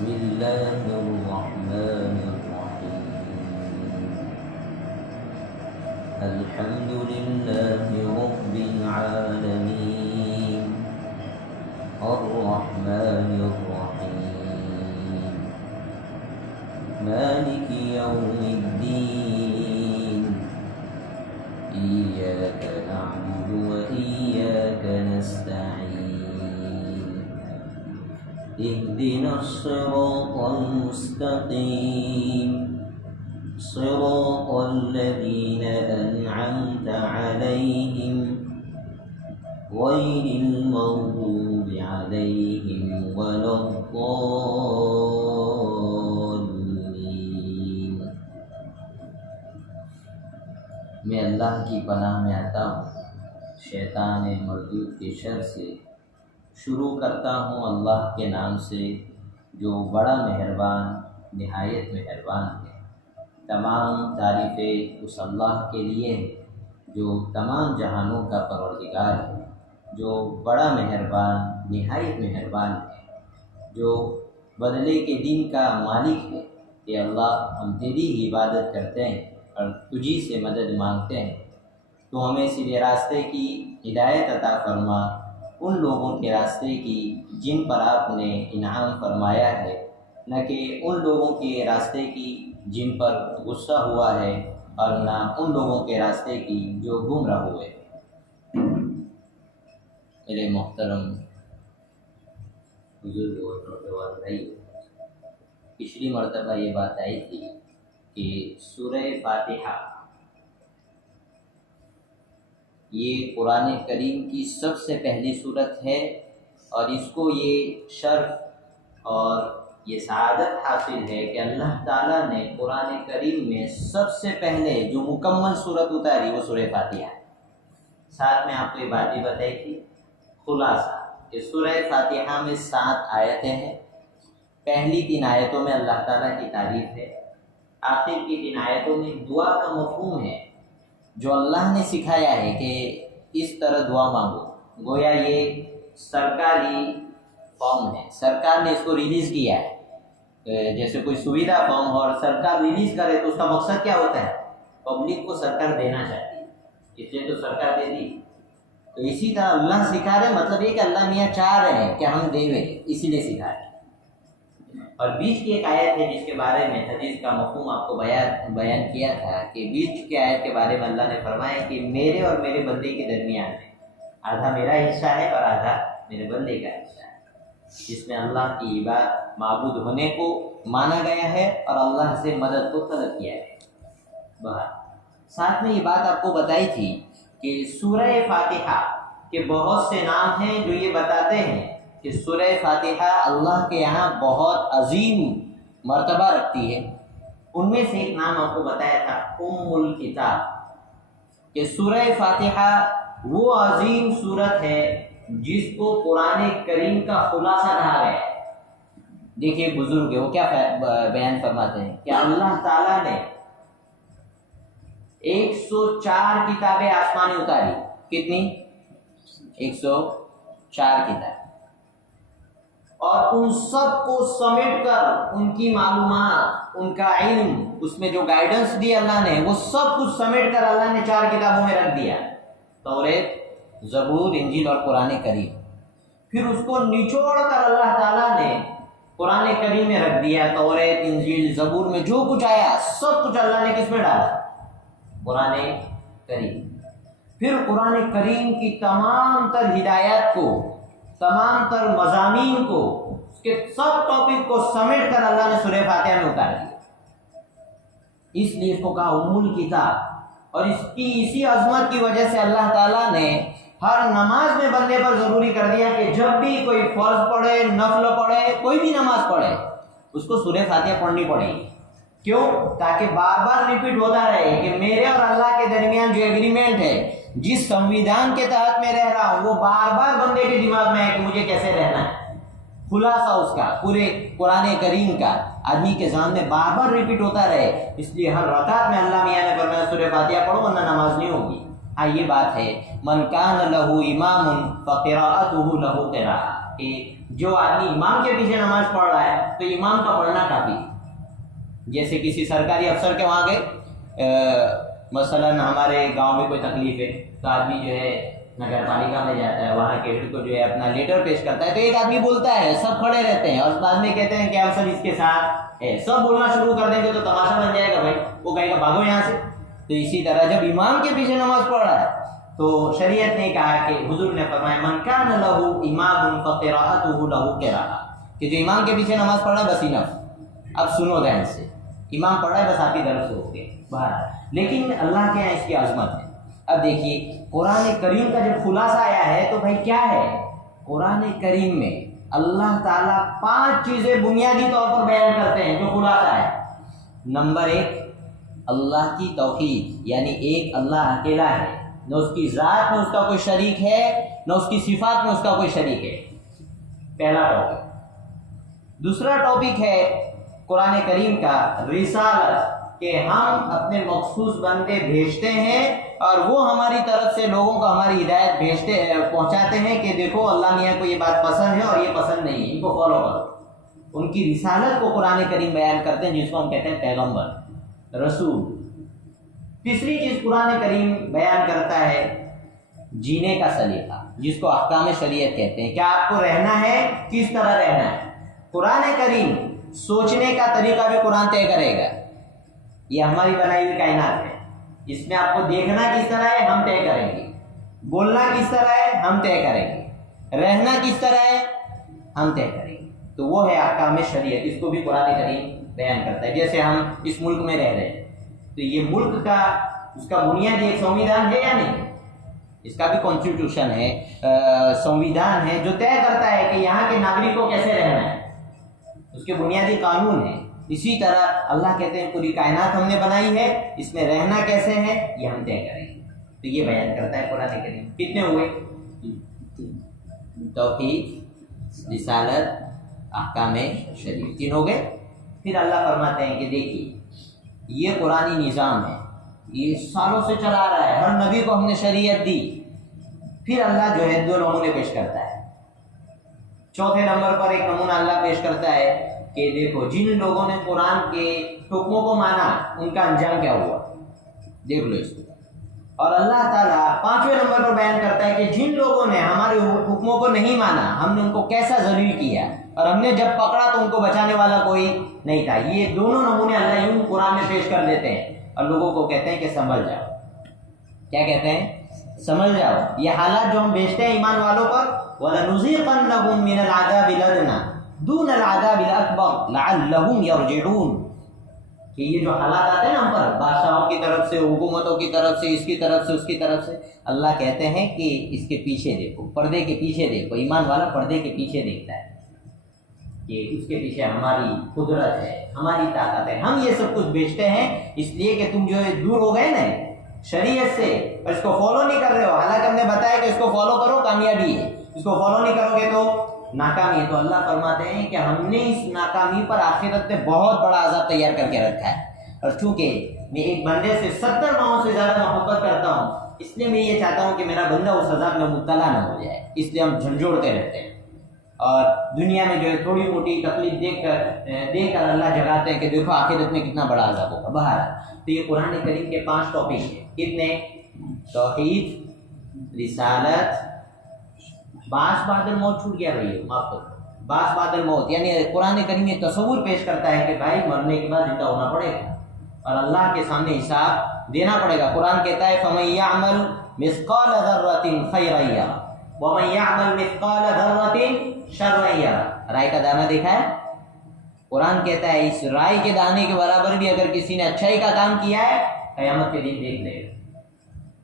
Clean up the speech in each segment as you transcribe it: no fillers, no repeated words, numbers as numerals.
بسم الله الرحمن الرحيم الحمد لله رب العالمين الرحمن الرحيم مالك يوم الدين إياك نعبد وإياك نستعين اهدنا الصراط المستقيم صراط الذين أنعمت عليهم غير المغضوب عليهم ولا الضالين۔ میں اللہ کی پناہ میں آتا ہوں شیطان مردود کے شر سے۔ شروع کرتا ہوں اللہ کے نام سے جو بڑا مہربان نہایت مہربان ہے۔ تمام تعریفیں اس اللہ کے لیے ہیں جو تمام جہانوں کا پروردگار ہے، جو بڑا مہربان نہایت مہربان ہے، جو بدلے کے دن کا مالک ہے۔ کہ اللہ ہم تیری ہی عبادت کرتے ہیں اور تجھی سے مدد مانگتے ہیں، تو ہمیں سیدھے راستے کی ہدایت عطا فرما، ان لوگوں کے راستے کی جن پر آپ نے انعام فرمایا ہے، نہ کہ ان لوگوں کے راستے کی جن پر غصہ ہوا ہے، اور نہ ان لوگوں کے راستے کی جو گمراہ ہوئے۔ میرے محترم بزرگ اور نوجوان بھائی، پچھلی مرتبہ یہ بات آئی تھی کہ سورہ فاتحہ یہ قرآن کریم کی سب سے پہلی صورت ہے، اور اس کو یہ شرف اور یہ سعادت حاصل ہے کہ اللہ تعالیٰ نے قرآن کریم میں سب سے پہلے جو مکمل صورت اتاری وہ سورہ فاتحہ ہے۔ ساتھ میں آپ کو یہ بات بھی بتائی تھی خلاصہ کہ سورہ فاتحہ میں 7 آیتیں ہیں۔ پہلی 3 آیتوں میں اللہ تعالیٰ کی تعریف ہے، آخر کی 3 آیتوں میں دعا کا مفہوم ہے جو اللہ نے سکھایا ہے کہ اس طرح دعا مانگو۔ گویا یہ سرکاری فارم ہے، سرکار نے اس کو ریلیز کیا ہے، جیسے کوئی سویدھا فارم ہو اور سرکار ریلیز کرے تو اس کا مقصد کیا ہوتا ہے؟ پبلک کو سرکار دینا چاہتی ہے، اس لیے تو سرکار دے دی۔ تو اسی طرح اللہ سکھا رہے، مطلب یہ کہ اللہ میاں چاہ رہے ہیں کہ ہم دے، اسی لیے سکھا رہے ہیں۔ اور بیچ کی ایک آیت ہے جس کے بارے میں حدیث کا مفہوم آپ کو بیان کیا تھا کہ بیچ کی آیت کے بارے میں اللہ نے فرمایا کہ میرے اور میرے بندے کے درمیان ہے، آدھا میرا حصہ ہے اور آدھا میرے بندے کا حصہ ہے، جس میں اللہ کی عبادت معبود ہونے کو مانا گیا ہے اور اللہ سے مدد کو طلب کیا ہے۔ ساتھ میں یہ بات آپ کو بتائی تھی کہ سورہ فاتحہ کے بہت سے نام ہیں جو یہ بتاتے ہیں کہ سورہ فاتحہ اللہ کے یہاں بہت عظیم مرتبہ رکھتی ہے۔ ان میں سے ایک نام آپ کو بتایا تھا ام الکتاب، کہ سورہ فاتحہ وہ عظیم صورت ہے جس کو قرآن کریم کا خلاصہ کہا گیا ہے۔ دیکھیے بزرگ ہے وہ کیا بیان فرماتے ہیں کہ اللہ تعالیٰ نے 104 کتابیں آسمانی اتاری۔ کتنی؟ 104 کتاب، اور ان سب کو سمیٹ کر ان کی معلومات، ان کا علم، اس میں جو گائیڈنس دی اللہ نے، وہ سب کچھ سمیٹ کر اللہ نے 4 کتابوں میں رکھ دیا، توریت، زبور، انجیل اور قرآن کریم۔ پھر اس کو نچوڑ کر اللہ تعالیٰ نے قرآن کریم میں رکھ دیا۔ توریت، انجیل، زبور میں جو کچھ آیا سب کچھ اللہ نے کس میں ڈالا؟ قرآن کریم۔ پھر قرآن کریم کی تمام تر ہدایات کو، تمام تر مضامین کو، اس کے سب ٹاپک کو سمیٹ کر اللہ نے سورہ فاتحہ میں اتار دیا۔ اس لیے اس کو کہا ام الکتاب۔ اور اس کی اسی عظمت کی وجہ سے اللہ تعالیٰ نے ہر نماز میں بندے پر ضروری کر دیا کہ جب بھی کوئی فرض پڑھے، نفل پڑھے، کوئی بھی نماز پڑھے، اس کو سورہ فاتحہ پڑھنی پڑے گی۔ کیوں؟ تاکہ بار بار ریپیٹ ہوتا رہے کہ میرے اور اللہ کے درمیان جو ایگریمنٹ ہے، جس سنویدھان کے تحت میں رہ رہا ہوں، وہ بار بار بندے کے دماغ میں ہے کہ مجھے کیسے رہنا ہے۔ خلاصہ اس کا پورے قرآن کریم کا آدمی کے سامنے بار بار ریپیٹ ہوتا رہے، اس لیے ہر رکعت میں اللہ میاں نے فرمایا سورہ فاتحہ پڑھو ورنہ نماز نہیں ہوگی۔ یہ بات ہے من کان لہ امام فقراءتہ لہ قراءۃ، کہ جو آدمی امام کے پیچھے نماز پڑھ رہا ہے تو امام کا پڑھنا کافی ہے۔ جیسے کسی سرکاری افسر کے وہاں گئے، مثلاً ہمارے گاؤں میں کوئی تکلیف ہے تو آدمی جو ہے نگر پالیکا میں جاتا ہے، وہاں کے ہیڈ کو جو ہے اپنا لیٹر پیش کرتا ہے، تو ایک آدمی بولتا ہے، سب کھڑے رہتے ہیں اور بعد میں کہتے ہیں کہ ہم سب اس کے ساتھ ہے، سب بولنا شروع کر دیں گے تو تماشا بن جائے گا بھائی، وہ کہے گا بھاگو یہاں سے۔ تو اسی طرح جب امام کے پیچھے نماز پڑھ رہا ہے تو شریعت نے کہا کہ حضور نے فرمایا من کان لہ امام فقراءتہ لہ قراءۃ، کہ جو امام کے پیچھے نماز پڑھ رہا ہے بس انف، اب سنو دھیان سے، امام پڑھ رہا ہے بس آپ کی طرف سے ہو گئے باہر، لیکن اللہ کے یہاں اس کی عظمت ہے۔ اب دیکھیے قرآن کریم کا جب خلاصہ آیا ہے تو بھائی کیا ہے، قرآن کریم میں اللہ تعالیٰ 5 چیزیں بنیادی طور پر بیان کرتے ہیں جو خلاصہ ہے۔ نمبر 1، اللہ کی توحید، یعنی ایک اللہ اکیلا ہے، نہ اس کی ذات میں اس کا کوئی شریک ہے، نہ اس کی صفات میں اس کا کوئی شریک ہے، پہلا ٹاپک۔ دوسرا ٹاپک ہے قرآن کریم کا رسالت، کہ ہم اپنے مخصوص بندے بھیجتے ہیں اور وہ ہماری طرف سے لوگوں کو ہماری ہدایت پہنچاتے ہیں کہ دیکھو اللہ میاں کو یہ بات پسند ہے اور یہ پسند نہیں ہے، ان کو فالو کرو۔ ان کی رسالت کو قرآن کریم بیان کرتے ہیں، جس کو ہم کہتے ہیں پیغمبر، رسول۔ تیسری چیز قرآن کریم بیان کرتا ہے جینے کا سلیقہ، جس کو احکام شریعت کہتے ہیں، کیا آپ کو رہنا ہے، کس طرح رہنا ہے۔ قرآن کریم سوچنے کا طریقہ بھی قرآن طے کرے گا، یہ ہماری بنائی ہوئی کائنات ہے، اس میں آپ کو دیکھنا کس طرح ہے ہم طے کریں گے، بولنا کس طرح ہے ہم طے کریں گے، رہنا کس طرح ہے ہم طے کریں گے۔ تو وہ ہے احکام شریعت، اس کو بھی قرآن کریم بیان کرتا ہے۔ جیسے ہم اس ملک میں رہ رہے ہیں تو یہ ملک کا اس کا بنیاد ایک سنویدھان ہے یا نہیں، اس کا بھی کانسٹیٹیوشن ہے، سنویدھان ہے جو طے کرتا ہے کہ یہاں کے ناگرک کو کیسے رہنا ہے، اس کے بنیادی قانون ہیں۔ اسی طرح اللہ کہتے ہیں پوری کائنات ہم نے بنائی ہے، اس میں رہنا کیسے ہے یہ ہم طے کریں گے، تو یہ بیان کرتا ہے قرآن کریم۔ کتنے ہوئے؟ توحید، رسالت، احکام شریعت، 3 ہو گئے۔ پھر اللہ فرماتے ہیں کہ دیکھیے یہ قرآنی نظام ہے، یہ سالوں سے چلا رہا ہے، ہر نبی کو ہم نے شریعت دی۔ پھر اللہ جو ہے 2 نمونے پیش کرتا ہے۔ چوتھے نمبر پر ایک نمونہ اللہ پیش کرتا ہے کہ دیکھو جن لوگوں نے قرآن کے حکموں کو مانا ان کا انجام کیا ہوا، دیکھ لو اس کو۔ اور اللہ تعالیٰ 5ویں نمبر پر بیان کرتا ہے کہ جن لوگوں نے ہمارے حکموں کو نہیں مانا ہم نے ان کو کیسا ذلیل کیا، اور ہم نے جب پکڑا تو ان کو بچانے والا کوئی نہیں تھا۔ یہ دونوں نمونے اللہ یوں قرآن میں پیش کر دیتے ہیں اور لوگوں کو کہتے ہیں کہ سنبھل جاؤ۔ کیا کہتے ہیں؟ سنبھل جاؤ۔ یہ حالات جو ہم بیچتے ہیں ایمان والوں پر، وَلَنُذِيقَنَّهُم مِّنَ الْعَذَابِ الْأَدْنَىٰ دُونَ الْعَذَابِ الْأَكْبَرِ لَعَلَّهُمْ يَرْجِعُونَ، کہ یہ جو حالات آتے ہیں نا ہم پر، بادشاہوں کی طرف سے، حکومتوں کی طرف سے، اس کی طرف سے، اس کی طرف سے، اللہ کہتے ہیں کہ اس کے پیچھے دیکھو، پردے کے پیچھے دیکھو۔ ایمان والا پردے کے پیچھے دیکھتا ہے کہ اس کے پیچھے ہماری قدرت ہے، ہماری طاقت ہے۔ ہم یہ سب کچھ بیچتے ہیں اس لیے کہ تم جو ہے دور ہو گئے نا شریعت سے اور اس کو فالو نہیں کر رہے ہو، حالانکہ ہم نے بتایا کہ اس کو فالو کرو کامیابی ہے، اس کو فالو نہیں کرو گے تو ناکامی ہے۔ تو اللہ فرماتے ہیں کہ ہم نے اس ناکامی پر آخرت میں بہت بڑا عذاب تیار کر کے رکھا ہے، اور چونکہ میں ایک بندے سے 70 ماہوں سے زیادہ محبت کرتا ہوں، اس لیے میں یہ چاہتا ہوں کہ میرا بندہ اس عذاب میں مبتلا نہ ہو جائے، اس لیے ہم جھنجھوڑتے رہتے ہیں۔ اور دنیا میں جو ہے تھوڑی موٹی تکلیف دیکھ کر اللہ جگاتے ہیں کہ دیکھو آخرت میں کتنا بڑا عذاب ہوگا۔ بہر تو یہ قرآن کریم کے 5 ٹاپک ہیں، کتنے؟ توحید، رسالت، باس بعد الموت چھوٹ گیا بھائی، معاف کرو، باس بعد الموت، یعنی قرآن کریم یہ تصور پیش کرتا ہے کہ بھائی مرنے کے بعد زندہ ہونا پڑے گا اور اللہ کے سامنے حساب دینا پڑے گا۔ قرآن کہتا ہے فَمَن يَعْمَلْ مِثْقَالَ ذَرَّةٍ خَيْرًا يَرَهُ وَمَن يَعْمَلْ مِثْقَالَ ذَرَّةٍ شَرًّا يَرَهُ۔ رائے کا دانہ دیکھا ہے؟ قرآن کہتا ہے اس رائے کے دانے کے برابر بھی اگر کسی نے اچھائی کا کام کیا ہے قیامت کے دن دیکھ لے گا،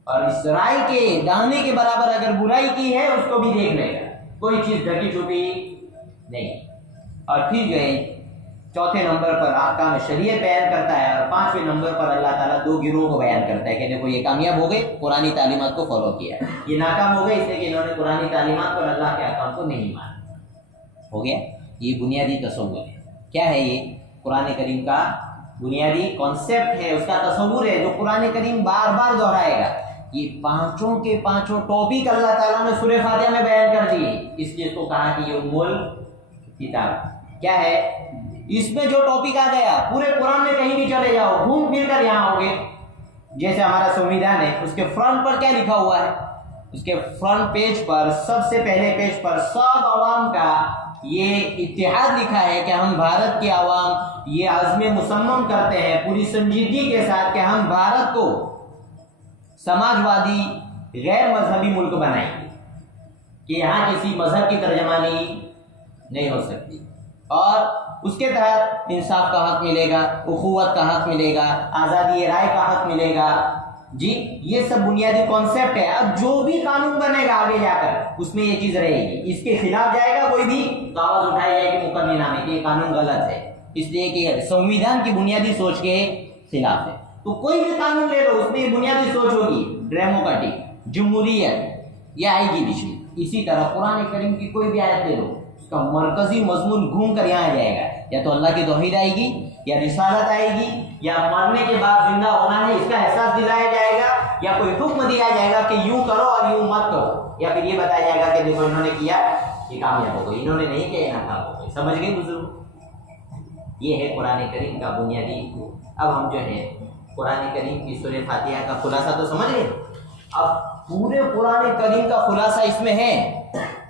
اور اس رائے کے دانے کے برابر اگر برائی کی ہے اس کو بھی دیکھ لے گا، کوئی چیز ڈھکی چھپی نہیں۔ اور پھر جو ہے 4تھے نمبر پر احکام شریعت بیان کرتا ہے، اور 5ویں نمبر پر اللہ تعالیٰ 2 گروہ کو بیان کرتا ہے کہ دیکھو یہ کامیاب ہو گئے، قرآنی تعلیمات کو فالو کیا، یہ ناکام ہو گئے اس لیے کہ انہوں نے قرآنی تعلیمات اور اللہ کے احکام کو نہیں مانا۔ ہو گیا، یہ بنیادی تصور ہے۔ کیا ہے یہ؟ قرآن کریم کا بنیادی کانسیپٹ ہے، اس کا تصور ہے جو قرآن کریم بار بار دہرائے گا یہ پانچوں کے پانچوں ٹاپک اللہ تعالیٰ نے سورہ فاتحہ میں بیان کر دیے، اس لیے اس کو کہا کہ یہ ام الکتاب کیا ہے؟ اس میں جو ٹاپک آ گیا پورے قرآن میں کہیں بھی چلے جاؤ گھوم پھر کر یہاں ہوگے. جیسے ہمارا سنویدھان ہے، اس کے فرنٹ پر کیا لکھا ہوا ہے؟ اس کے فرنٹ پیج پر سب سے پہلے پیج پر سب عوام کا یہ اتحاد لکھا ہے کہ ہم بھارت کے عوام یہ عزم مصمم کرتے ہیں پوری سنجیدگی کے ساتھ کہ ہم بھارت کو سماجوادی غیر مذہبی ملک بنائیں گے، کہ یہاں کسی مذہب کی ترجمانی نہیں ہو سکتی، اور اس کے تحت انصاف کا حق ملے گا، اخوت کا حق ملے گا، آزادی رائے کا حق ملے گا. جی یہ سب بنیادی کانسیپٹ ہے. اب جو بھی قانون بنے گا آگے جا کر اس میں یہ چیز رہے گی، اس کے خلاف جائے گا کوئی بھی تو آواز اٹھائی جائے گی مقدمے نامے کہ یہ قانون غلط ہے، اس لیے کہ سنویدھان کی بنیادی سوچ کے خلاف ہے. تو کوئی بھی قانون لے لو اس میں یہ بنیادی سوچ ہوگی ڈیموکریٹک، جمہوریت، یہ آئے گی بیچ میں. اسی طرح قرآن کریم کی کوئی بھی آیت لے لو، اس کا مرکزی مضمون گھوم کر یہاں آ جائے گا، یا تو اللہ کی توحید آئے گی، یا رسالت آئے گی، یا مرنے کے بعد زندہ ہونا ہے اس کا احساس دلایا جائے گا، یا کوئی حکم دیا جائے گا کہ یوں کرو اور یوں مت کرو، یا پھر یہ بتایا جائے گا کہ دیکھو انہوں نے کیا یہ کامیاب ہو گئی، انہوں نے نہیں کیا یہ ناکام ہو گئی. سمجھ گئے بزرگ؟ یہ ہے قرآن کریم کا بنیادی. اب ہم جو ہے قرآن کریم کی سورہ فاتحہ کا خلاصہ تو سمجھ گئے. اب پورے قرآن کریم کا خلاصہ اس میں ہے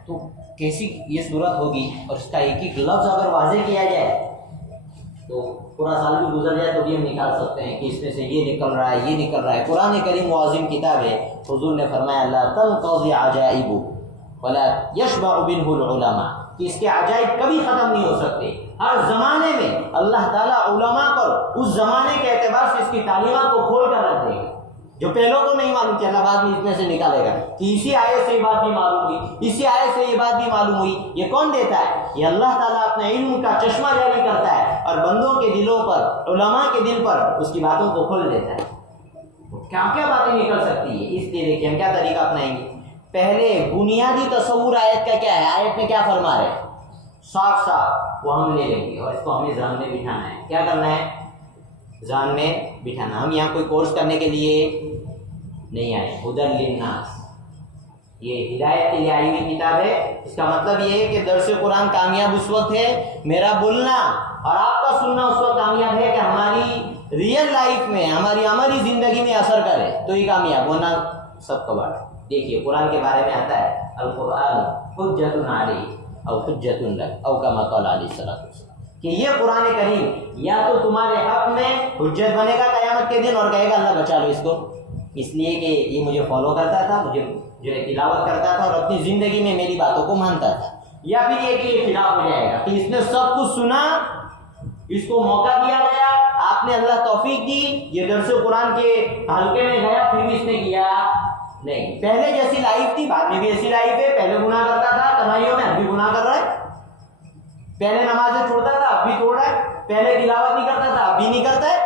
تو کیسی یہ صورت ہوگی، اور اس کا ایک ایک لفظ اگر واضح کیا جائے تو پورا سال بھی گزر جائے تو بھی ہم نکال سکتے ہیں کہ اس میں سے یہ نکل رہا ہے یہ نکل رہا ہے. قرآن کریم عظیم کتاب ہے. حضور نے فرمایا لا تنقضی عجائب ولا یشبع منہ العلماء، کہ اس کے عجائب کبھی ختم نہیں ہو سکتے. ہر زمانے میں اللہ تعالیٰ علماء پر اس زمانے کے اعتبار سے اس کی تعلیمات کو کھول کر رکھ دے گا. جو پہلوں کو نہیں معلوم تھی اللہ بعد میں اس میں سے نکالے گا کہ اسی آیت سے یہ بات بھی معلوم ہوئی، اسی آیت سے یہ بات بھی معلوم ہوئی. یہ کون دیتا ہے؟ یہ اللہ تعالیٰ اپنے علم کا چشمہ جاری کرتا ہے اور بندوں کے دلوں پر، علماء کے دل پر اس کی باتوں کو کھول دیتا ہے. کیا کیا باتیں نکل سکتی ہے؟ اس لیے دیکھیں ہم کیا طریقہ اپنائیں گے. پہلے بنیادی تصور آیت کا کیا ہے، آیت میں کیا فرما رہے صاف صاف وہ ہم لے لیں گے اور اس کو ہمیں ذہن میں بٹھانا ہے. کیا کرنا ہے؟ ذہن میں بٹھانا. ہم یہاں کوئی کورس کرنے کے لیے نہیں آئے. ہدی للناس یہ ہدایت کے لیے آئی ہوئی کتاب ہے. اس کا مطلب یہ ہے کہ درس قرآن کامیاب اس وقت ہے میرا بولنا اور آپ کا سننا اس وقت کامیاب ہے کہ ہماری ریئل لائف میں، ہماری زندگی میں اثر کرے تو یہ کامیاب ہونا سب کا بات. دیکھیے قرآن کے بارے میں آتا ہے القرآن حجۃ علیک او حجۃ لک او کما قال علیہ الصلوۃ والسلام، کہ یہ قرآن کریم یا تو تمہارے حق میں حجت بنے گا قیامت کے دن اور کہے گا اللہ بچا لو اس کو، اس لیے کہ یہ مجھے فالو کرتا تھا، مجھے جو ہے تلاوت کرتا تھا اور اپنی زندگی میں میری باتوں کو مانتا تھا. یا پھر یہ کہ یہ خلاف ہو جائے گا کہ اس نے سب کچھ سنا، اس کو موقع دیا گیا، آپ نے اللہ توفیق دی، یہ درس قرآن کے حلقے میں گیا پھر بھی اس نے کیا نہیں. پہلے جیسی لائف تھی بعد میں بھی ایسی لائف ہے. پہلے گناہ کرتا تھا تنہائیوں میں، اب بھی گناہ کر رہا ہے. پہلے نمازیں چھوڑتا تھا اب بھی چھوڑ رہا ہے. پہلے تلاوت نہیں کرتا تھا اب بھی نہیں کرتا ہے.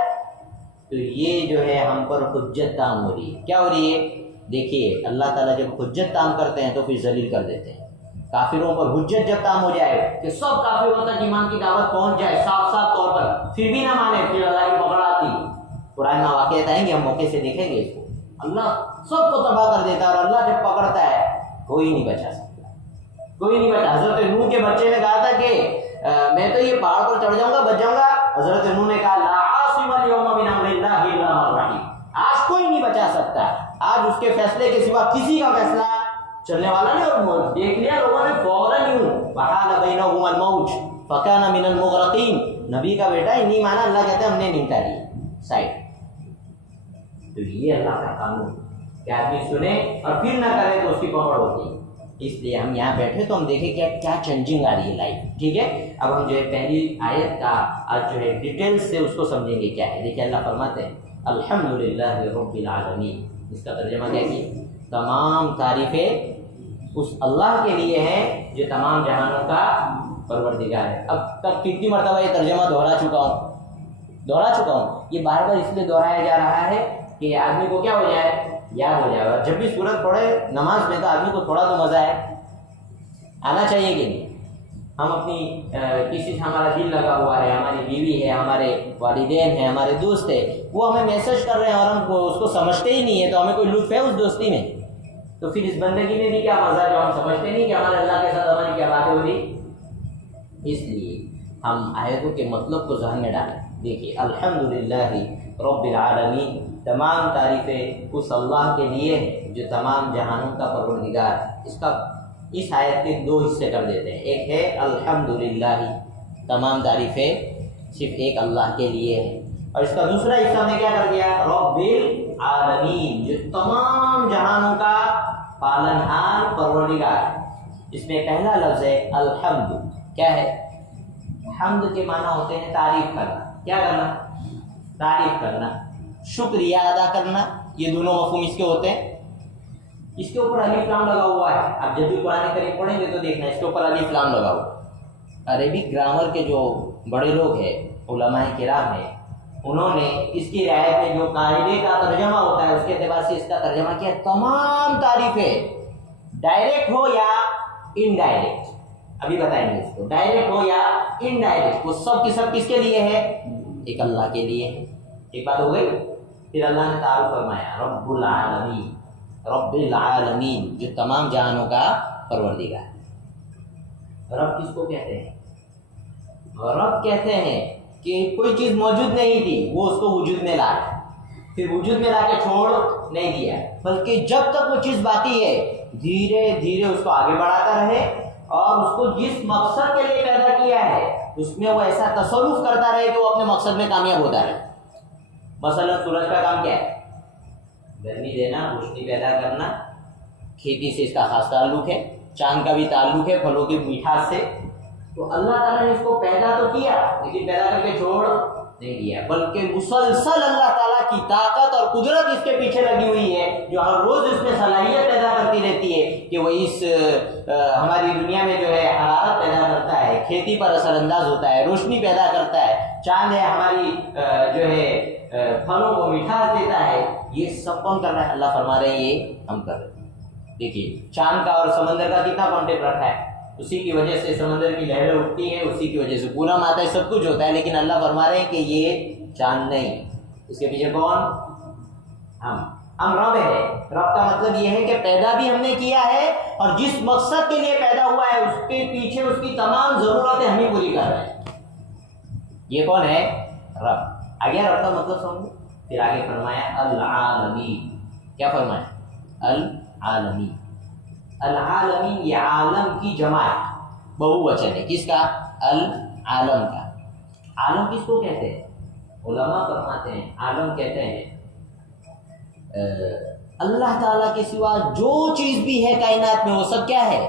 تو یہ جو ہے ہم پر حجت تام ہو رہی ہے. کیا ہو رہی ہے؟ دیکھیے اللہ تعالیٰ جب حجت تام کرتے ہیں تو پھر ذلیل کر دیتے ہیں. کافروں پر حجت جب تام ہو جائے کہ سب کافروں تک ایمان کی دعوت پہنچ جائے صاف صاف طور پر، پھر بھی نہ مانے، پھر اللہ کی پکڑ آتی. قرآن میں واقعات آئیں گے، ہم موقع سے دیکھیں گے اس کو. اللہ سب کو تباہ کر دیتا ہے اور اللہ جب پکڑتا ہے کوئی نہیں بچا سکتا، کوئی نہیں بچا. حضرت نوح کے بچے نے کہا تھا کہ میں تو یہ پہاڑ پر چڑھ جاؤں گا بچ جاؤں گا. حضرت نوح نے کہا لا عاصم اليوم من امر اللہ الا من رحم، آج کوئی نہیں بچا سکتا. آج اس کے فیصلے کے سوا کسی کا فیصلہ چلنے والا نہیں. اور دیکھ لیا لوگوں نے فوراً یوں وحال بینہم الموج فکان من المغرقین. نبی کا بیٹا ہی نہیں مانا، اللہ کہتے ہیں ہم نے نہیں اتاری سائڈ. تو یہ اللہ کا قانون کہ آدمی سنے اور پھر نہ کرے تو اس کی پکڑ ہوتی ہے. اس لیے ہم یہاں بیٹھے تو ہم دیکھیں کہ کیا چینجنگ آ رہی ہے لائف. ٹھیک ہے، اب ہم جو ہے پہلی آیت کا آج جو ہے ڈیٹیل سے اس کو سمجھیں گے کیا ہے. دیکھیں اللہ فرماتے ہیں الحمدللہ رب العالمین. اس کا ترجمہ کیا کیا؟ تمام تعریفیں اس اللہ کے لیے ہیں جو تمام جہانوں کا پروردگار ہے. اب تک کتنی مرتبہ یہ ترجمہ دہرا چکا ہوں. یہ بار بار اس لیے دہرایا جا رہا ہے کہ آدمی کو کیا ہو جائے، یاد ہو جائے گا. جب بھی سورت پڑھے نماز میں تو آدمی کو تھوڑا تو مزہ آنا چاہیے کہ نہیں؟ ہم اپنی کسی سے ہمارا دل لگا ہوا ہے، ہماری بیوی ہے، ہمارے والدین ہیں، ہمارے دوست ہیں، وہ ہمیں میسج کر رہے ہیں اور ہم اس کو سمجھتے ہی نہیں ہے، تو ہمیں کوئی لطف ہے اس دوستی میں؟ تو پھر اس بندگی میں بھی کیا مزہ جو ہم سمجھتے نہیں کہ ہمارے اللہ کے ساتھ ہماری کیا باتیں ہو رہی؟ اس لیے ہم آیتوں کے مطلب کو ذہن میں ڈالیں۔ دیکھیے، الحمدللہ رب العالمین، تمام تعریفیں اس اللہ کے لیے ہیں جو تمام جہانوں کا پروردگار ہے۔ اس آیت کے دو حصے کر دیتے ہیں۔ ایک ہے الحمدللہ، تمام تعریفیں صرف ایک اللہ کے لیے ہیں، اور اس کا دوسرا حصہ ہم نے کیا کر دیا؟ رب العالمین، جو تمام جہانوں کا پالنہار پروردگار ہے۔ اس میں پہلا لفظ ہے الحمد۔ کیا ہے؟ حمد کے معنی ہوتے ہیں تعریف کرنا۔ کیا کرنا؟ تعریف کرنا، شکریہ ادا کرنا، یہ دونوں مفہوم اس کے ہوتے ہیں۔ اس کے اوپر الف لام لگا ہوا ہے، آپ جب بھی قرآن کریم پڑھیں گے تو دیکھنا اس کے اوپر الف لام لگا ہوا۔ عربک گرامر کے جو بڑے لوگ ہیں، علماء کرام ہیں، انہوں نے اس کی رعایت میں جو قاعدے کا ترجمہ ہوتا ہے اس کے اعتبار سے اس کا ترجمہ کیا، تمام تعریفیں ڈائریکٹ ہو یا انڈائریکٹ، ابھی بتائیں گے اس کو، ڈائریکٹ ہو یا انڈائریکٹ، وہ سب کی سب کس کے لیے ہے؟ ایک اللہ کے لیے۔ ایک بات ہو گئی۔ پھر اللہ نے تعارف فرمایا رب العالمین، رب العالمین، جو تمام جہانوں کا پروردگار ہے۔ رب کس کو کہتے ہیں؟ رب کہتے ہیں کہ کوئی چیز موجود نہیں تھی، وہ اس کو وجود میں لایا، پھر وجود میں لا کے چھوڑ نہیں دیا، بلکہ جب تک وہ چیز باقی ہے دھیرے دھیرے اس کو آگے بڑھاتا رہے، اور اس کو جس مقصد کے لیے پیدا کیا ہے اس میں وہ ایسا تصرف کرتا رہے کہ وہ اپنے مقصد میں کامیاب ہوتا رہے۔ مثلا سورج کا کام کیا ہے؟ گرمی دینا، روشنی پیدا کرنا، کھیتی سے اس کا خاص تعلق ہے، چاند کا بھی تعلق ہے پھلوں کی میٹھاس سے۔ تو اللہ تعالیٰ نے اس کو پیدا تو کیا لیکن پیدا کر کے چھوڑ نہیں دیا، بلکہ مسلسل اللہ تعالیٰ کی طاقت اور قدرت اس کے پیچھے لگی ہوئی ہے، جو ہر روز اس میں صلاحیت پیدا کرتی رہتی ہے کہ وہ اس ہماری دنیا میں جو ہے حرارت پیدا کرتا ہے، کھیتی پر اثر انداز ہوتا ہے، روشنی پیدا کرتا ہے، چاند ہے ہماری جو ہے پھلوں کو مٹھاس دیتا ہے۔ یہ سب کون کر رہا ہے؟ اللہ فرما رہے ہیں یہ ہم کر رہے ہیں۔ دیکھیے، چاند کا اور سمندر کا کتنا کانٹیکٹ رکھا ہے، اسی کی وجہ سے سمندر کی لہریں اٹھتی ہیں، اسی کی وجہ سے پورم آتا ہے، سب کچھ ہوتا ہے، لیکن اللہ فرما رہے ہیں کہ یہ چاند نہیں، اس کے پیچھے کون؟ ہم رب ہے۔ رب کا مطلب یہ ہے کہ پیدا بھی ہم نے کیا ہے، اور جس مقصد کے لیے پیدا ہوا ہے اس کے پیچھے اس کی تمام ضرورتیں ہم ہی پوری کر رہے ہیں۔ یہ کون ہے؟ رب۔ آگے رب کا مطلب سمجھو، پھر آگے فرمایا العالمین۔ کیا فرمایا؟ العالمین۔ العالمین یہ عالم کی جمع ہے، بہو وچن ہے، کس کا؟ العالم کا۔ عالم کس کو کہتے ہیں؟ علماء فرماتے ہیں عالم کہتے ہیں اللہ تعالیٰ کے سوا جو چیز بھی ہے کائنات میں وہ سب کیا ہے؟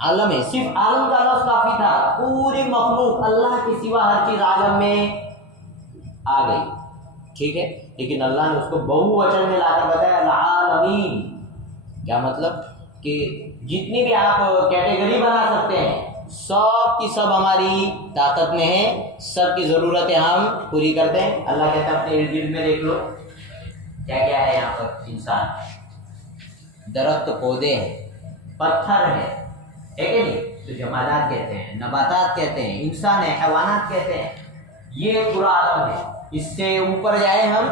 عالم ہے۔ صرف عالم کا لفظ کافی تھا، پوری مخلوق اللہ کے سوا ہر چیز عالم میں آ گئی، ٹھیک ہے، لیکن اللہ نے اس کو بہو وچن میں لا کر بتایا العالمین۔ کیا مطلب؟ کہ جتنی بھی آپ کیٹیگری بنا سکتے ہیں سب کی سب ہماری طاقت میں ہے، سب کی ضرورتیں ہم پوری کرتے ہیں۔ اللہ کہتا ہے اپنے ارد گرد میں دیکھ لو کیا کیا ہے یہاں پر، انسان، درخت، پودے ہیں، پتھر ہے کہ نہیں، تو جمادات کہتے ہیں، نباتات کہتے ہیں، انسان ہے، حیوانات کہتے ہیں، یہ پورا عالم ہے۔ اس سے اوپر جائے ہم،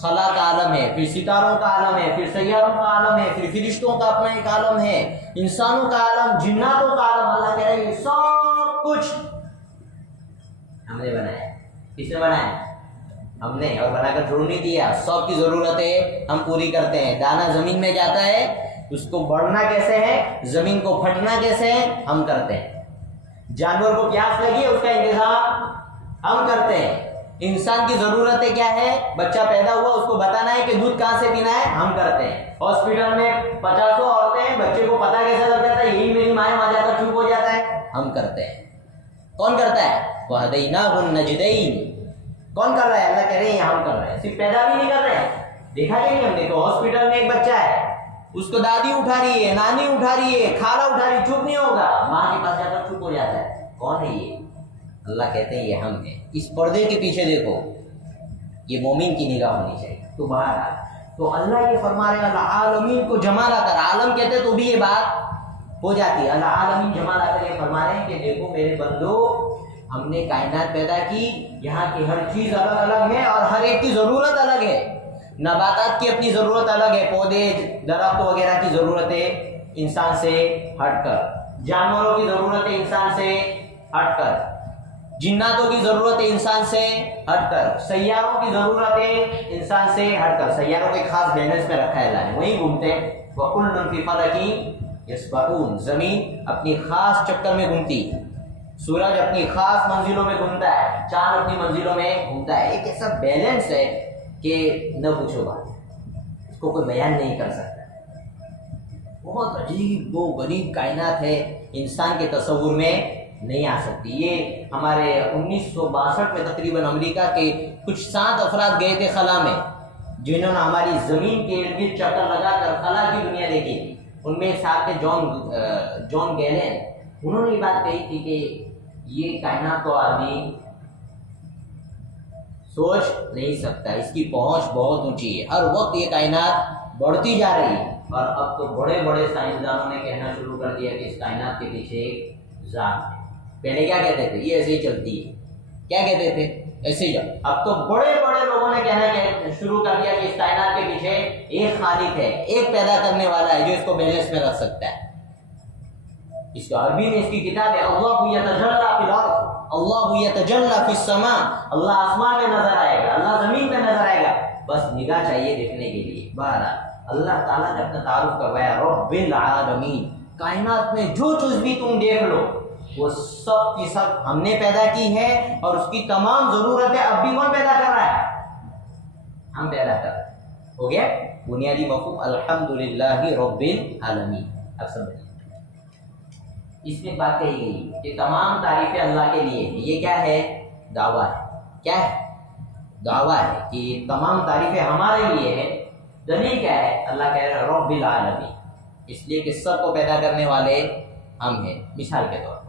خلا کا عالم ہے، پھر ستاروں کا عالم ہے، پھر سیاروں کا عالم ہے، پھر فرشتوں کا اپنا ایک عالم ہے، انسانوں کا عالم، جناتوں کا عالم۔ اللہ کہہ رہے ہیں یہ سب کچھ ہم نے بنایا۔ کس نے بنایا؟ ہم نے، اور بنا کر چھوڑ نہیں دیا۔ سب کی ضرورتیں ہم پوری کرتے ہیں۔ دانا زمین میں جاتا ہے، اس کو بڑھنا کیسے ہے، زمین کو پھٹنا کیسے ہے، ہم کرتے ہیں۔ جانور کو پیاس لگی ہے، اس کا انتظام ہم کرتے ہیں۔ انسان کی ضرورتیں کیا ہے، بچہ پیدا ہوا اس کو بتانا ہے کہ دودھ کہاں سے پینا ہے، ہم کرتے ہیں۔ ہاسپٹل میں 50 عورتیں ہیں، بچے کو پتہ کیسے لگ جاتا ہے، یہی میری ماں ہے، وہاں جا کر چپ ہو جاتا ہے، ہم کرتے ہیں۔ کون کرتا ہے؟ وَهَدَيْنَاهُ النَّجْدَيْنِ۔ کون کر رہا ہے؟ اللہ کہہ رہے ہیں یہ ہم کر رہے ہیں۔ صرف پیدا بھی نہیں کر رہے ہیں، دیکھا کہ نہیں ہم نے، تو ہاسپٹل میں ایک بچہ ہے، اس کو دادی اٹھا رہی ہے، نانی اٹھا رہی ہے، خالہ اٹھا رہی ہے، چپ نہیں ہوگا، ماں کے پاس جا کر چپ ہو جاتا ہے۔ کون ہے یہ؟ اللہ کہتے ہیں یہ ہم ہیں۔ اس پردے کے پیچھے دیکھو، یہ مومن کی نگاہ ہونی چاہیے۔ تو باہر تو اللہ یہ فرما رہے ہیں العالمین کو جمع لا کر، عالم کہتے تو بھی یہ بات ہو جاتی ہے۔ العالمین جمع لا کر یہ فرما رہے ہیں کہ دیکھو میرے بندو، ہم نے کائنات پیدا کی، یہاں کی ہر چیز الگ الگ ہے اور ہر ایک کی ضرورت الگ ہے۔ نباتات کی اپنی ضرورت الگ ہے، پودے درخت وغیرہ کی ضرورت ہے انسان سے ہٹ کر، جانوروں کی ضرورت ہے انسان سے ہٹ کر، جناتوں کی ضرورت ہے انسان سے ہٹ کر، سیاروں کی ضرورت ہے انسان سے ہٹ کر۔ سیاروں کو ایک خاص بیلنس میں رکھا ہے اللہ نے، وہیں گھومتے ہیں۔ وَكُلٌّ فِي فَلَكٍ يَسْبَحُونَ، زمین اپنی خاص چکر میں گھومتی، سورج اپنی خاص منزلوں میں گھومتا ہے، چاند اپنی منزلوں میں گھومتا ہے۔ ایک ایسا بیلنس ہے کہ نہ پوچھو بات، اس کو کوئی بیان نہیں کر سکتا۔ بہت عجیب و غریب کائنات ہے، انسان کے تصور میں نہیں آ سکتی۔ یہ ہمارے 1962 میں تقریباً امریکہ کے کچھ 7 افراد گئے تھے خلا میں، جنہوں نے ہماری زمین کے ارد گرد چکر لگا کر خلا کی دنیا دیکھی تھی۔ ان میں ساتھ تھے جان گیلن۔ انہوں نے یہ بات کہی تھی کہ یہ کائنات کو آدمی سوچ نہیں سکتا، اس کی پہنچ بہت اونچی ہے، ہر وقت یہ کائنات بڑھتی جا رہی ہے۔ اور اب تو بڑے بڑے سائنسدانوں نے کہنا شروع کر دیا کہ اس کائنات کے پیچھے ایک ذات ہے۔ پہلے کیا کہتے تھے؟ یہ ایسے ہی چلتی ہے، کیا کہتے تھے؟ ایسے ہی۔ اب تو بڑے بڑے لوگوں نے کہنا شروع کر دیا کہ اس کائنات کے پیچھے ایک خالق ہے، ایک پیدا کرنے والا ہے جو اس کو بیلنس میں رکھ سکتا ہے۔ اس کو عربی میں اس کی کتاب ہے اللہ یتجلی فی الارض، اللہ یتجلی فی السماء، اللہ آسمان میں نظر آئے گا، اللہ زمین میں نظر آئے گا، بس نگاہ چاہیے دیکھنے کے لیے۔ بہرحال اللہ تعالیٰ نے اپنا تعارف کروایا رب العالمین، کائنات میں جو چیز بھی تم دیکھ لو وہ سب کی سب ہم نے پیدا کی ہے، اور اس کی تمام ضرورتیں اب بھی کون پیدا کر رہا ہے؟ ہم پیدا کر رہے ہیں۔ ہو گیا بنیادی مفہوم الحمدللہ رب العالمین۔ اب سمجھیں اس میں بات کہی گئی کہ تمام تعریفیں اللہ کے لیے ہیں۔ یہ کیا ہے؟ دعویٰ ہے۔ کیا ہے؟ دعویٰ ہے کہ تمام تعریفیں ہمارے لیے ہیں۔ دلیل کیا ہے؟ اللہ کہہ رہا ہے رب العالمین، اس لیے کہ سب کو پیدا کرنے والے ہم ہیں۔ مثال کے طور پر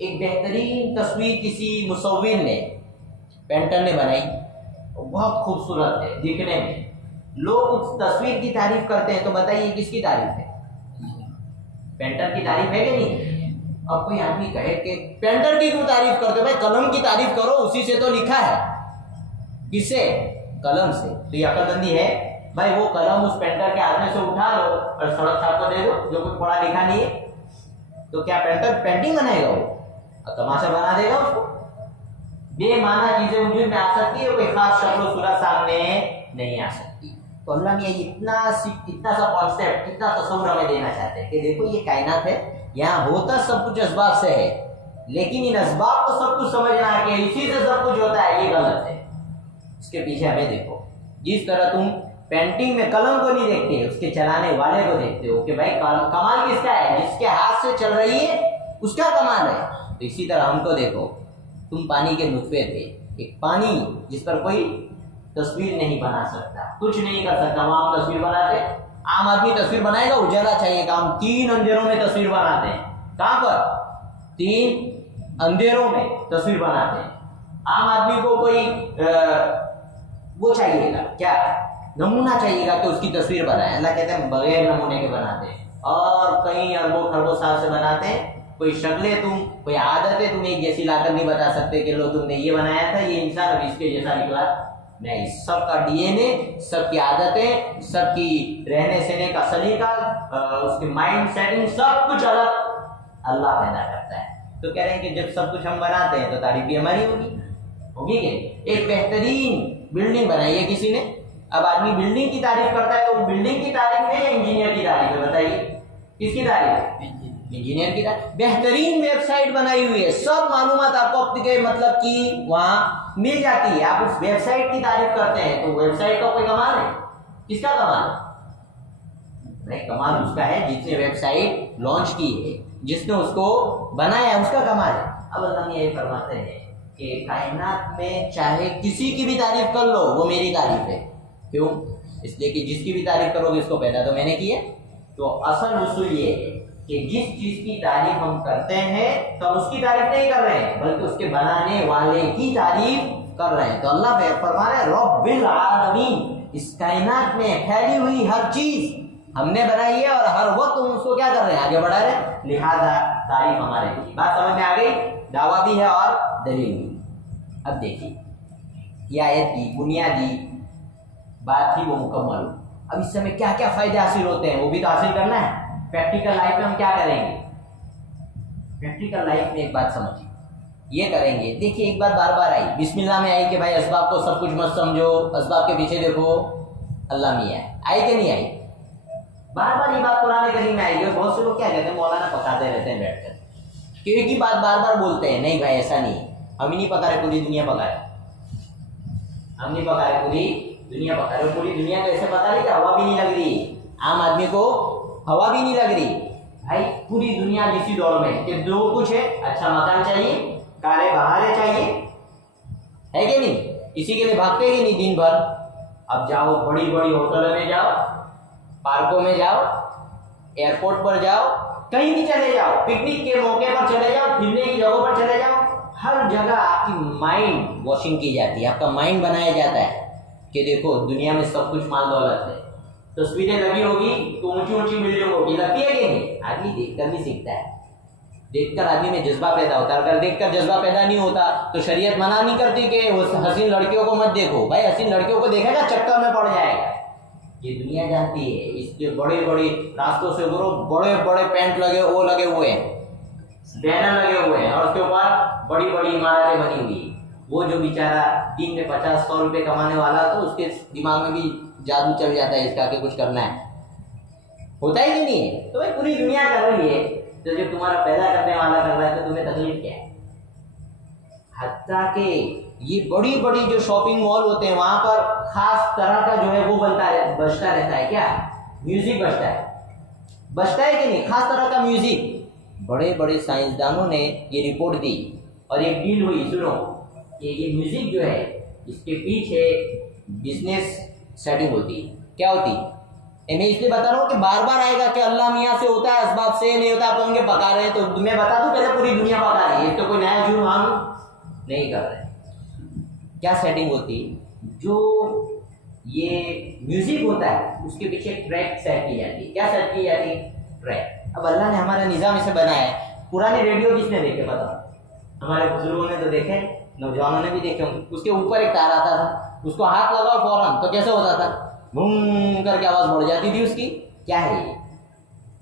ایک بہترین تصویر کسی مصور نے، پینٹر نے بنائی، بہت خوبصورت ہے دیکھنے میں، لوگ اس تصویر کی تعریف کرتے ہیں، تو بتائیے کس کی تعریف ہے؟ پینٹر کی تعریف ہے کہ نہیں؟ اب کوئی آدمی کہے کہ پینٹر کی کیوں تعریف کرتے ہو؟ بھائی قلم کی تعریف کرو، اسی سے تو لکھا ہے۔ کس سے؟ قلم سے۔ تو یہ عقل بندی ہے؟ بھائی وہ قلم اس پینٹر کے ہاتھ میں سے اٹھا لو اور سڑک صاحب کو دے دو جو کچھ پڑھا لکھا نہیں ہے، تو کیا پینٹر پینٹنگ بنائے گا؟ وہ تماشا بنا دے گا اس کو؟ بے معنی چیزیں وجود میں آ سکتی ہے، کوئی خاص شکل و صورت سامنے نہیں آ سکتی۔ تو اللہ نے اتنا سا کانسیپٹ، اتنا تصور ہمیں دینا چاہتے ہیں کہ دیکھو یہ کائنات ہے، یہاں ہوتا سب کچھ اسباب سے ہے، لیکن ان اسباب کو سب کچھ سمجھنا ہے کہ اسی سے سب کچھ ہوتا ہے، یہ غلط ہے۔ اس کے پیچھے ہمیں دیکھو، جس طرح تم پینٹنگ میں قلم کو نہیں دیکھتے، اس کے چلانے والے کو دیکھتے ہو کہ بھائی کمال کس کا ہے؟ جس کے ہاتھ سے چل رہی ہے اس کا کمال ہے۔ تو اسی طرح ہم کو دیکھو، تم پانی کے نطفے تھے، ایک پانی جس پر کوئی تصویر نہیں بنا سکتا، کچھ نہیں کر سکتا، وہاں ہم تصویر بناتے ہیں۔ عام آدمی تصویر بنائے گا، اجالا چاہیے کہ ہم 3 اندھیروں میں تصویر بناتے ہیں۔ کہاں پر؟ 3 اندھیروں میں تصویر بناتے ہیں۔ عام آدمی کو کوئی وہ چاہیے گا، کیا نمونہ چاہیے گا کہ اس کی تصویر بنائے۔ اللہ کہتے ہیں بغیر نمونے کے بناتے ہیں، اور کئی اربوں خربوں سال سے بناتے ہیں۔ کوئی شکلیں کوئی عادتیں تم ایک جیسی لا کر نہیں بتا سکتے کہ لو تم نے یہ بنایا تھا، یہ انسان اب اس کے جیسا نکلا نہیں۔ سب کا ڈی این اے، سب کی عادتیں، سب کی رہنے سہنے کا سلیقہ، اس کی مائنڈ سیٹنگ، سب کچھ الگ اللہ پیدا کرتا ہے۔ تو کہہ رہے ہیں کہ جب سب کچھ ہم بناتے ہیں تو تعریف بھی ہماری ہوگی کہ ایک بہترین بلڈنگ بنائی ہے کسی نے۔ اب آدمی بلڈنگ کی تعریف کرتا ہے تو وہ بلڈنگ کی تعریف ہے یا انجینئر کی تعریف ہے؟ بتائیے کس کی تعریف ہے؟ انجینئر کی تعریف۔ بہترین ویب سائٹ بنائی ہوئی ہے، سب معلومات آپ کو اپنے مطلب کی وہاں مل جاتی ہے، آپ اس ویب سائٹ کی تعریف کرتے ہیں تو ویب سائٹ کا کوئی کمال ہے؟ کس کا کمال ہے؟ کمال اس کا ہے جس نے ویب سائٹ لانچ کی ہے، جس نے اس کو بنایا ہے، اس کا کمال ہے۔ اب اللہ یہ فرماتے ہیں کہ کائنات میں چاہے کسی کی بھی تعریف کر لو وہ میری تعریف ہے۔ کیوں؟ اس لیے کہ جس کی بھی تعریف کرو گے اس کو پیدا تو میں نے کی ہے۔ تو اصل اصول یہ ہے کہ جس چیز کی تعریف ہم کرتے ہیں تو ہم اس کی تعریف نہیں کر رہے ہیں بلکہ اس کے بنانے والے کی تعریف کر رہے ہیں۔ تو اللہ فرما رہے ہیں رب العالمین، اس کائنات میں پھیلی ہوئی ہر چیز ہم نے بنائی ہے اور ہر وقت ہم اس کو کیا کر رہے ہیں؟ آگے بڑھا رہے ہیں، لہٰذا تعریف ہمارے لیے۔ بات سمجھ میں آ گئی؟ دعویٰ بھی ہے اور دلیل بھی۔ اب دیکھیے یہ آیت کی بنیادی بات تھی وہ مکمل۔ اب اس سے ہمیں کیا کیا فائدے حاصل ہوتے ہیں وہ بھی تو حاصل کرنا ہے۔ پریکٹیکل لائف میں ہم کیا کریں گے؟ پریکٹیکل لائف میں ایک بات سمجھیے، یہ کریں گے۔ دیکھیے ایک بات بار بار آئی، بسم اللہ میں آئی کہ بھائی اسباب کو سب کچھ مت سمجھو، اسباب کے پیچھے دیکھو اللہ میاں ہے، آئی کہ نہیں آئی؟ بار بار یہ بات قرآن کریم میں آئی ہے۔ بہت سے لوگ کیا کہتے ہیں، مولانا پکاتے رہتے ہیں بیٹھ کر، کہ ایک ہی بات بار بار بولتے ہیں۔ نہیں بھائی ایسا نہیں، ہم ہی نہیں پکا رہے، پوری دنیا پکا رہے، ہم نہیں پکا رہے، پوری دنیا پکا رہے۔ پوری دنیا کو ایسے پکا رہی کہ ہوا بھی نہیں لگ رہی، عام آدمی کو ہوا بھی نہیں لگ رہی۔ بھائی پوری دنیا اسی دور میں کہ دو کچھ ہے، اچھا مکان چاہیے، کالے بہارے چاہیے، ہے کہ نہیں؟ اسی کے لیے بھاگتے ہی نہیں دن بھر۔ اب جاؤ بڑی بڑی ہوٹلوں میں جاؤ، پارکوں میں جاؤ، ایئرپورٹ پر جاؤ، کہیں بھی چلے جاؤ، پکنک کے موقع پر چلے جاؤ، پھرنے کی جگہوں پر چلے جاؤ، ہر جگہ آپ کی مائنڈ واشنگ کی جاتی ہے، آپ کا مائنڈ بنایا جاتا ہے کہ دیکھو دنیا میں سب کچھ مال دولت ہے۔ تصویریں لگی ہوگی تو اونچی اونچی بلڈنگ ہوگی، لگتی ہے کہ نہیں؟ آدمی دیکھ کر بھی سیکھتا ہے، دیکھ کر آدمی میں جذبہ پیدا ہوتا ہے۔ اگر دیکھ کر جذبہ پیدا نہیں ہوتا تو شریعت منع نہیں کرتی کہ حسین لڑکیوں کو مت دیکھو۔ بھائی حسین لڑکیوں کو دیکھے گا چکر میں پڑ جائے گا۔ یہ دنیا جانتی ہے، اس کے بڑے بڑے راستوں سے گزرو، بڑے بڑے پینٹ لگے وہ لگے ہوئے ہیں، بینر لگے ہوئے ہیں، اور اس کے اوپر بڑی بڑی عمارتیں بنی ہوئی۔ وہ جو بیچارہ دن میں 50-100 روپے کمانے والا تو اس کے دماغ میں بھی جادو چل جاتا ہے اس کا کہ کچھ کرنا ہے، ہوتا ہی نہیں ہے۔ تو بھائی پوری دنیا کر رہی ہے، تو جب تمہارا پیدا کرنے والا کر رہا ہے تو تمہیں تکلیف کیا ہے؟ حتیٰ کہ یہ بڑی بڑی جو شاپنگ مال ہوتے ہیں وہاں پر خاص طرح کا جو ہے وہ بجتا رہتا ہے، کیا میوزک بجتا ہے کہ نہیں؟ خاص طرح کا میوزک۔ بڑے بڑے سائنسدانوں نے یہ رپورٹ دی اور ایک ڈیل ہوئی، سنو کہ یہ میوزک جو ہے اس کے پیچھے بزنس سیٹنگ ہوتی ہے۔ کیا ہوتی ہے؟ میں اس لیے بتا رہا ہوں کہ بار بار آئے گا کہ اللہ میاں سے ہوتا ہے، اسباب سے نہیں ہوتا، آپ ہم کے پکا رہے ہیں۔ تو میں بتا دوں پہلے پوری دنیا پکا رہی ہے، اس تو کوئی نیا جرم ہم نہیں کر رہے۔ کیا سیٹنگ ہوتی؟ جو یہ میوزک ہوتا ہے اس کے پیچھے ٹریک سیٹ کی جاتی ہے۔ کیا سیٹ کی جاتی ہے؟ ٹریک۔ اب اللہ نے ہمارا نظام اسے بنایا ہے۔ پرانے ریڈیو کس نے دیکھے پتا؟ ہمارے بزرگوں نے تو دیکھے، نوجوانوں نے بھی دیکھے ہوں گے۔ اس کے اوپر ایک تار آتا تھا، اس کو ہاتھ لگاؤ فوراً تو کیسے ہوتا تھا؟ بھوم کر کے آواز بڑھ جاتی تھی اس کی۔ کیا ہے یہ؟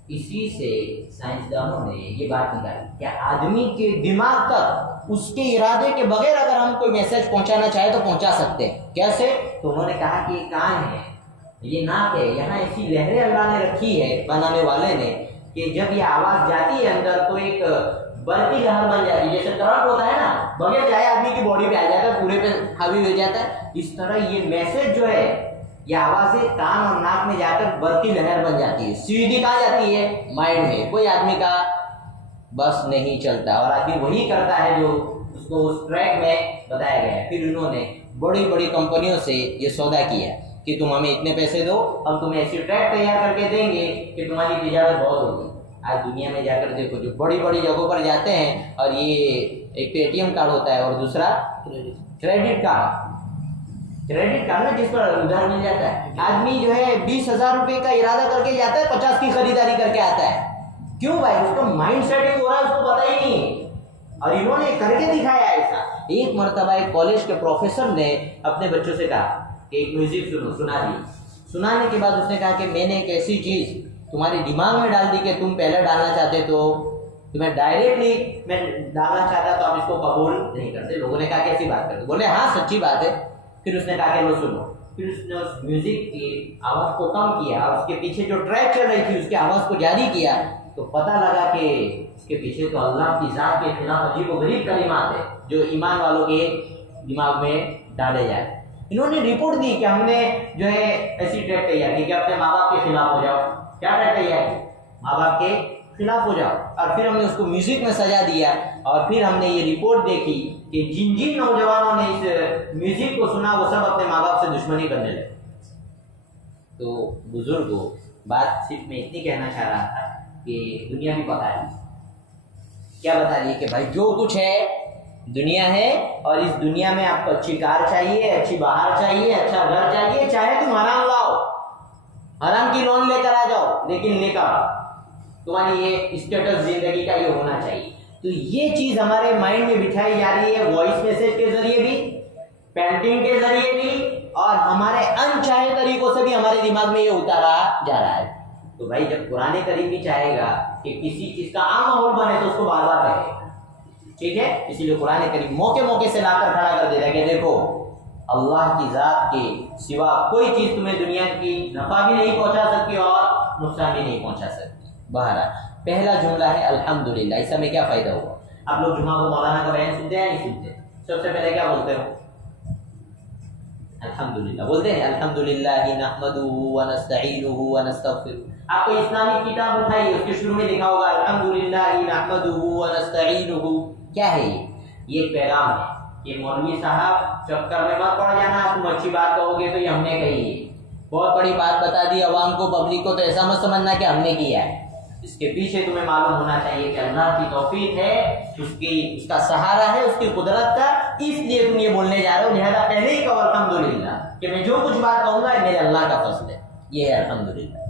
اسی سے سائنسدانوں نے یہ بات نکالی کہ آدمی کے دماغ تک اس کے ارادے کے بغیر اگر ہم کوئی میسج پہنچانا چاہے تو پہنچا سکتے ہیں۔ کیسے؟ تو انہوں نے کہا کہ یہ کان ہے، یہ ناک ہے، یہاں ایسی لہریں اللہ نے رکھی ہے بنانے والے نے کہ جب یہ آواز جاتی ہے اندر تو ایک برقی لہر بن جاتی ہے، جیسے کرنٹ ہوتا ہے نا، بغیر جائے آدمی کی باڈی پہ آ جاتا ہے، پورے پہ حاوی ہو جاتا ہے۔ اس طرح یہ میسج جو ہے، یہ آوازیں کان اور ناک میں جا کر برقی لہر بن جاتی ہے، سیدھی کہاں جاتی ہے؟ مائنڈ میں۔ کوئی آدمی کا بس نہیں چلتا اور آدمی وہی کرتا ہے جو اس کو اس ٹریک میں بتایا گیا ہے۔ پھر انہوں نے بڑی بڑی کمپنیوں سے یہ سودا کیا کہ تم ہمیں اتنے پیسے دو، ہم تمہیں ایسی ٹریک تیار کر کے دیں گے کہ تمہاری تجارت بہت ہوگی۔ آج دنیا میں جا کر دیکھو، جو بڑی بڑی جگہوں پر جاتے ہیں اور یہ ایک تو ATM کارڈ ہوتا ہے اور دوسرا کریڈٹ کارڈ نا، جس پر ادھار مل جاتا ہے۔ آدمی جو ہے 20,000 روپے کا ارادہ کر کے جاتا ہے، 50 کی خریداری کر کے آتا ہے۔ کیوں بھائی؟ اس کا مائنڈ سیٹنگ ہو رہا ہے، اس کو پتہ ہی نہیں، اور انہوں نے کر کے دکھایا ایسا۔ ایک مرتبہ ایک کالج کے پروفیسر نے اپنے بچوں سے کہا کہ ایک میوزک سنا دی۔ سنانے کے بعد اس نے کہا کہ میں نے ایک ایسی چیز تمہارے دماغ میں ڈال دی کہ تم پہلے ڈالنا چاہتے تو تمہیں ڈائریکٹلی میں ڈالنا چاہتا تو آپ اس کو قبول نہیں کرتے۔ لوگوں نے کہا کہ ایسی بات کرتے، بولے ہاں سچی بات ہے۔ پھر اس نے کہا کہ لو سنو، پھر اس نے اس میوزک کی آواز کو کم کیا اور اس کے پیچھے جو ٹریک چل رہی تھی اس کی آواز کو جاری کیا، تو پتہ لگا کہ اس کے پیچھے تو اللہ کی ذات کے خلاف عجیب و غریب کلمات ہیں جو ایمان والوں کے دماغ میں ڈالے جائے۔ انہوں نے رپورٹ دی کہ ہم نے جو ہے ایسی ٹریک تیار کی کہ اپنے ماں باپ کے خلاف ہو جاؤ۔ کیا ٹریک تیار کی؟ ماں باپ کے خلاف ہو جاؤ۔ اور پھر ہم نے اس کو میوزک میں سجا دیا اور پھر ہم نے یہ رپورٹ دیکھی کہ جن جن نوجوانوں نے اس میوزک کو سنا وہ سب اپنے ماں باپ سے دشمنی کرنے لگے۔ تو بزرگوں، بات صرف میں اتنی کہنا چاہ رہا تھا کہ دنیا بھی بتا رہی ہے، کیا بتا رہی ہے کہ بھائی جو کچھ ہے دنیا ہے، اور اس دنیا میں آپ کو اچھی کار چاہیے، اچھی باہر چاہیے، اچھا گھر چاہیے، چاہے تم حرام لاؤ، حرام کی لون لے کر آ جاؤ لیکن نکاح تمہاری یہ اسٹیٹس زندگی کا یہ ہونا چاہیے. تو یہ چیز ہمارے مائنڈ میں بٹھائی جا رہی ہے وائس میسج کے ذریعے بھی, پینٹنگ کے ذریعے بھی, اور ہمارے انچاہے طریقوں سے بھی ہمارے دماغ میں یہ اتارا جا رہا ہے. تو بھائی جب قرآن کریم بھی چاہے گا کہ کسی چیز کا عام ماحول بنے تو اس کو بار بار کہے گا, ٹھیک ہے. اسی لیے قرآن کریم موقع موقع سے لا کر کھڑا کر دے رہا ہے کہ دیکھو اللہ کی ذات کے سوا کوئی چیز تمہیں دنیا کی نفع بھی نہیں پہنچا سکتی اور نقصان بھی نہیں پہنچا سکتی. بہرحال پہلا جملہ ہے الحمدللہ. اس میں کیا فائدہ ہوا؟ آپ لوگ جمعہ کو مولانا کا بیان سنتے ہیں یا نہیں سنتے؟ سب سے پہلے کیا بولتے ہو؟ الحمدللہ بولتے ہیں. الحمدللہ نحمدہ ونستعینہ ونستغفرہ. آپ کو اسلامی کتاب اٹھائیے, اس کے شروع میں لکھا ہوگا الحمدللہ نحمدہ ونستعینہ. کیا ہے یہ ایک پیغام ہے کہ مولوی صاحب چکر میں مت پڑ جانا, تم اچھی بات کہو گے تو یہ ہم نے کہی ہے, بہت بڑی بات بتا دی عوام کو, پبلک کو, تو ایسا مت سمجھنا کہ ہم نے کیا ہے. اس کے پیچھے تمہیں معلوم ہونا چاہیے کہ اللہ کی توفیق ہے, اس کا سہارا ہے, اس کی قدرت کا, اس لیے تم یہ بولنے جا رہے ہو. لہذا پہلے ہی کہو الحمدللہ کہ میں جو کچھ بات کہوں گا میرے اللہ کا فضل ہے. یہ ہے الحمدللہ,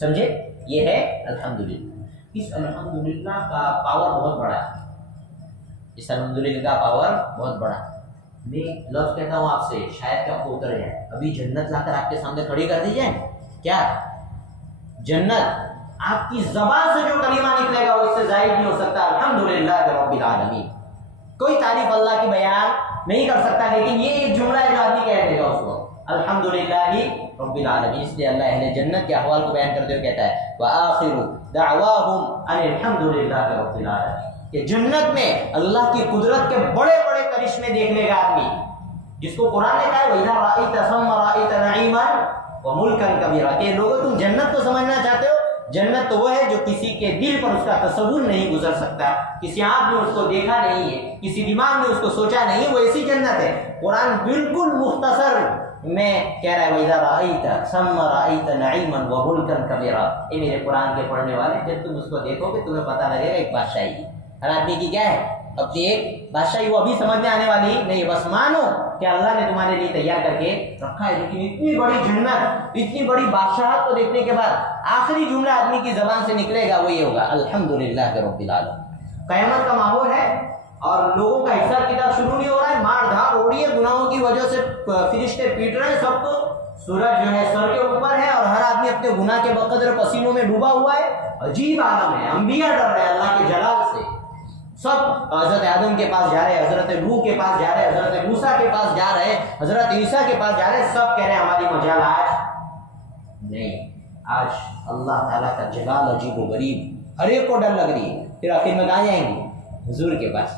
سمجھے؟ یہ ہے الحمدللہ. اس الحمدللہ کا پاور بہت بڑا ہے. اس الحمدللہ کا پاور بہت بڑا ہے. میں لفظ کہتا ہوں آپ سے, شاید کہ آپ کو اتر جائے. ابھی جنت لا کر آپ کے سامنے کھڑی کر دی جائے, کیا جنت آپ کی زبان سے جو کلمہ نکلے گا وہ اس سے ظاہر نہیں ہو سکتا الحمدللہ رب العالمین. کوئی تعریف اللہ کی بیان نہیں کر سکتا, لیکن یہ ایک جملہ ہے جو آدمی کہہ دے گا اس وقت الحمدللہ رب العالمین. اس لیے اللہ اہل جنت کے احوال کو بیان کرتے ہوئے کہتا ہے وآخر دعواہم ان الحمدللہ رب العالمین, کہ جنت میں اللہ کی قدرت کے بڑے بڑے کرشمے دیکھ لے گا آدمی, جس کو قرآن نے کہا ہے وَإِذَا رَأَيْتَ ثَمَّ رَأَيْتَ نَعِيمًا وَمُلْكًا كَبِيرًا. کہ لوگوں تم جنت تو سمجھنا چاہتے ہو, جنت تو وہ ہے جو کسی کے دل پر اس کا تصور نہیں گزر سکتا, کسی آنکھ نے اس کو دیکھا نہیں ہے, کسی دماغ نے اس کو سوچا نہیں, وہ ایسی جنت ہے. قرآن بالکل مختصر میں کہہ رہا ہے وَإِذَا رَأَيْتَ ثَمَّ رَأَيْتَ نَعِيمًا وَمُلْكًا كَبِيرًا. اے میرے قرآن کے پڑھنے والے, جب تم اس کو دیکھو گے تمہیں پتہ لگے گا ایک بادشاہی ہے. ہر آدمی کی کیا ہے اپنی ایک بادشاہی, وہ ابھی سمجھ میں آنے والی نہیں, بس مانو کہ اللہ نے تمہارے لیے تیار کر کے رکھا ہے. لیکن اتنی بڑی جنت, اتنی بڑی بادشاہت کو دیکھنے کے بعد آخری جملہ آدمی کی زبان سے نکلے گا وہ یہ ہوگا الحمدللہ رب العالمین. قیامت کا ماحول ہے اور لوگوں کا حساب کتاب شروع نہیں ہو رہا ہے, مار دھاڑ ہو رہی ہے, گناہوں کی وجہ سے فرشتے پیٹ رہے ہیں سب کو, سورج جو ہے سر کے اوپر ہے اور ہر آدمی اپنے گناہ کے بقدر پسینوں میں ڈوبا ہوا ہے. عجیب عالم ہے, انبیاء ڈر رہے ہیں اللہ کے جلال سے. سب حضرت آدم کے پاس جا رہے ہیں, حضرت نوح کے پاس جا رہے ہیں, حضرت موسیٰ کے پاس جا رہے ہیں, حضرت عیسیٰ کے پاس جا رہے ہیں. سب کہہ رہے ہیں ہماری مجال آج نہیں. آج اللہ تعالیٰ کا جلال عجیب و غریب, ہر ایک کو ڈر لگ رہی ہے. پھر آخر میں کہاں جائیں گے؟ حضور کے پاس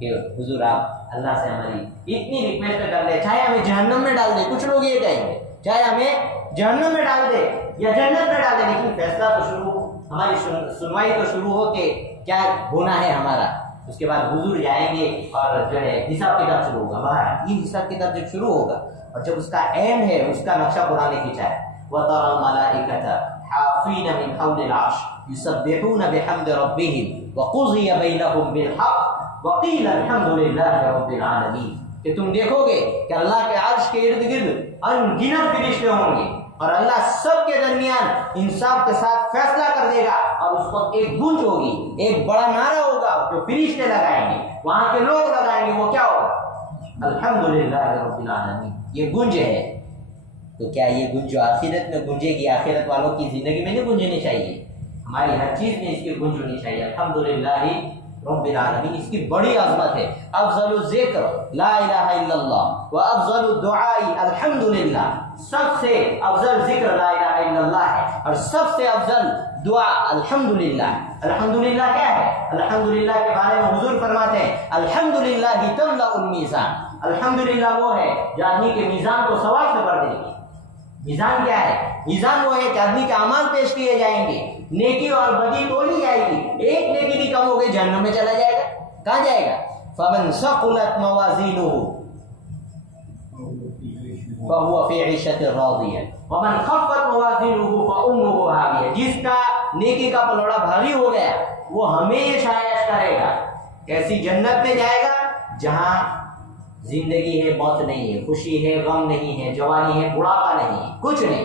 کہ حضور آپ اللہ سے ہماری اتنی ریکویسٹ کر لیں, چاہے ہمیں جہنم میں ڈال دے. کچھ لوگ یہ کہیں گے چاہے ہمیں جہنم میں ڈال دے یا جنت میں ڈال دے, لیکن فیصلہ تو شروع, ہماری سنوائی تو شروع ہو کہ کیا ہونا ہے ہمارا. اس کے بعد حضور جائیں گے اور جو ہے حساب کتاب شروع ہوگا. باہر یہ حساب کتاب جب شروع ہوگا اور جب اس کا اینڈ ہے, اس کا نقشہ قرآن نے کھینچا ہے وَتَرَى الْمَلَائِكَةَ حَافِينَ مِنْ حَوْلِ الْعَرْشِ يُسَبِّحُونَ بِحَمْدِ رَبِّهِمْ وَقُضِيَ بَيْنَهُمْ بِالْحَقِّ وَقِيلَ الْحَمْدُ لِلَّهِ رَبِّ الْعَالَمِينَ. کہ تم دیکھو گے کہ اللہ کے عرش کے ارد گرد ان گنت فرشتے ہوں گے اور اللہ سب کے درمیان انصاف کے ساتھ فیصلہ کر دے گا, اور اس وقت ایک گونج ہوگی, ایک بڑا نعرہ ہوگا جو فرشتے لگائیں گے, وہاں کے لوگ لگائیں گے. وہ کیا ہوگا؟ الحمدللہ رب العالمین. یہ گونج ہے. تو کیا یہ گونج جو آخرت میں گونجے گی, آخرت والوں کی زندگی میں نہیں گونجنی چاہیے؟ ہماری ہر چیز میں اس کی گونج ہونی چاہیے الحمدللہ رب العالمین. اس کی بڑی عظمت ہے. افضل الذکر لا الہ الا اللہ و افضل الدعاء الحمدللہ. سب سے افضل ذکر لا الہ الا اللہ ہے اور سب سے افضل دعا الحمدللہ. الحمدللہ کیا ہے؟ الحمدللہ کے بارے میں حضور فرماتے ہیں الحمدللہ تملأ المیزان. الحمدللہ وہ ہے جو آدمی کے میزان کو ثواب سے بھر دے گی. میزان کیا ہے؟ میزان وہ ہے کہ آدمی کے اعمال پیش کیے جائیں گے, نیکی اور بدی تولی جائے گی. ایک نیکی بھی کم ہو گئی جہنم میں چلا جائے گا. کہاں جائے گا؟ فمن ثقلت موازینہ فهو فی عیشۃ راضیہ ومن خفت موازینہ فامہ ہاویہ. جس کا نیکی کا پلڑا بھاری ہو گیا وہ ہمیشہ عیش کرے گا. کیسی جنت میں جائے گا جہاں زندگی ہے, موت نہیں ہے, خوشی ہے, غم نہیں ہے, جوانی ہے, بڑھاپا نہیں ہے, کچھ نہیں.